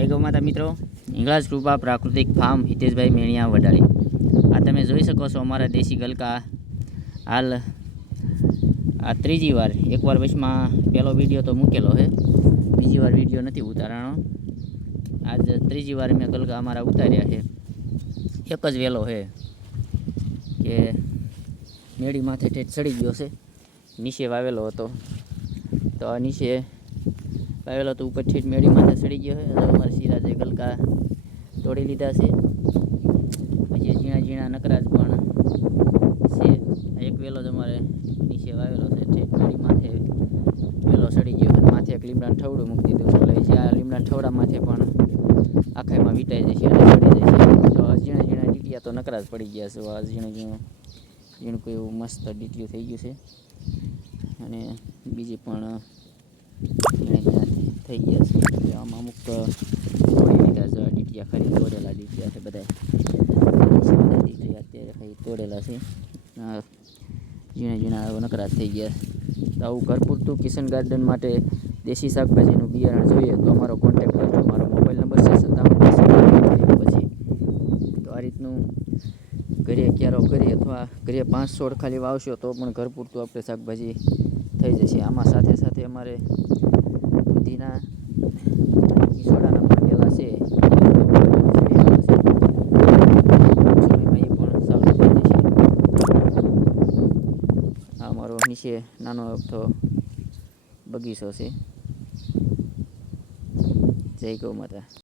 જય માતા મિત્રો, ઇંગળાજ કૃપા પ્રાકૃતિક ફાર્મ હિતેશભાઈ મેણિયા વડાળી આ તમે જોઈ શકો છો અમારા દેશી ગલકા. હાલ આ ત્રીજી વાર એકવાર વચમાં પહેલો વીડિયો તો મૂકેલો છે. બીજી વાર વીડિયો નથી ઉતારવાનો. આજ ત્રીજી વાર મેં ગલકા અમારા ઉતાર્યા છે. એક જ વેલો છે કે મેળી માથે ઠેઠ ચડી ગયો છે. નીચે વાવેલો હતો. તો આ નીચે વાવેલો તો ઉપરથી જ મેળી માથે ચડી ગયો છે. અમારે સિરાજે ગલકા તોડી લીધા છે. પછી ઝીણા ઝીણા નકરાજ પણ છે. એક વેલો જ અમારે નીચે વાવેલો છે. ઠેઠ મેળી માથે વેલો સડી ગયો અને માથે એક લીમડાનું ઠવડું મૂકી દીધું એટલે જે આ લીમડાના ઠવડા માથે પણ આખાઈમાં વીંટાઈ જશે અને સડી જશે. તો ઝીણા ઝીણા ડીટિયા તો નકરા જ પડી ગયા છે. ઝીણું ઝીણું ઝીણું કોઈ એવું મસ્ત ડીટિયું થઈ ગયું છે. અને બીજી પણ થઈ ગયા છે. આમાં અમુક તોડી લીધા છે ડીટીયા ખાલી તોડેલા ડીટીયા છે બધા. ડીટીયા અત્યારે ખાલી તોડેલા છે. ઝીણા ઝીણા નકરા થઈ ગયા. તો આવું ઘર પૂરતું કિશન ગાર્ડન માટે દેશી શાકભાજીનું બિયારણ જોઈએ તો અમારો કોન્ટેક્ટ કરજો. મારો મોબાઈલ નંબર છે પછી. તો આ રીતનું ઘરે ક્યારો કરી અથવા ઘરે પાંચ છોડ ખાલી વાવશો તો પણ ઘર પૂરતું આપણે શાકભાજી થઈ જશે. આમાં સાથે સાથે અમારે ઈસોડાના પણ વેલા છે આ મારો નીચે નાનો અમથો બગીચો છે જય ગૌ માતા